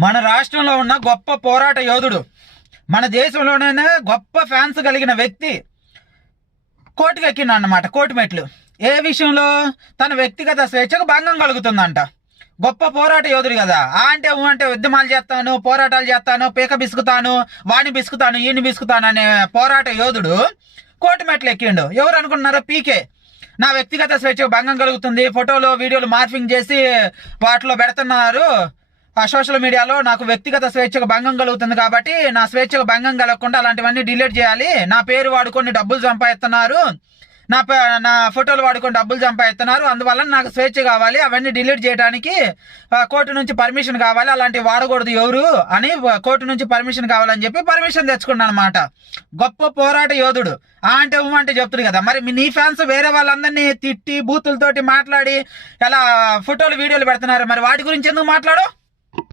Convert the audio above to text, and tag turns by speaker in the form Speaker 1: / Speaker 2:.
Speaker 1: మన రాష్ట్రంలో ఉన్న గొప్ప పోరాట యోధుడు మన దేశంలోనే గొప్ప ఫ్యాన్స్ కలిగిన వ్యక్తి కోర్టుకు ఎక్కిండు అన్నమాట కోర్టు మెట్లు. ఏ విషయంలో? తన వ్యక్తిగత స్వేచ్ఛకు భంగం కలుగుతుందంట. గొప్ప పోరాట యోధుడు కదా. ఆ అంటే ఊ అంటే ఉద్యమాలు చేస్తాను పోరాటాలు చేస్తాను పీక బిసుకుతాను వాణి బిసుకుతాను ఈయన బిసుకుతాను అనే పోరాట యోధుడు కోర్టు మెట్లు ఎక్కిండు. ఎవరు అనుకున్నారో పీకే. నా వ్యక్తిగత స్వేచ్ఛకు భంగం కలుగుతుంది. ఫోటోలు వీడియోలు మార్ఫింగ్ చేసి వాటిలో పెడుతున్నారు. సోషల్ మీడియాలో నాకు వ్యక్తిగత స్వేచ్ఛకు భంగం కలుగుతుంది కాబట్టి నా స్వేచ్ఛకు భంగం కలగకుండా అలాంటివన్నీ డిలీట్ చేయాలి. నా పేరు వాడుకొని డబ్బులు సంపాదిస్తున్నారు. నా నా ఫోటోలు వాడుకొని డబ్బులు సంపాదిస్తున్నారు. అందువల్ల నాకు స్వేచ్ఛ కావాలి. అవన్నీ డిలీట్ చేయడానికి కోర్టు నుంచి పర్మిషన్ కావాలి. అలాంటివి వాడకూడదు ఎవరు అని కోర్టు నుంచి పర్మిషన్ కావాలని చెప్పి పర్మిషన్ తెచ్చుకున్నాను అనమాట గొప్ప పోరాట యోధుడు. ఆ అంటే ఉమ్మ అంటే చెప్తుంది కదా. మరి మీ నీ ఫ్యాన్స్ వేరే వాళ్ళందరినీ తిట్టి బూతులతోటి మాట్లాడి ఎలా ఫోటోలు వీడియోలు పెడుతున్నారు. మరి వాటి గురించి ఎందుకు మాట్లాడు?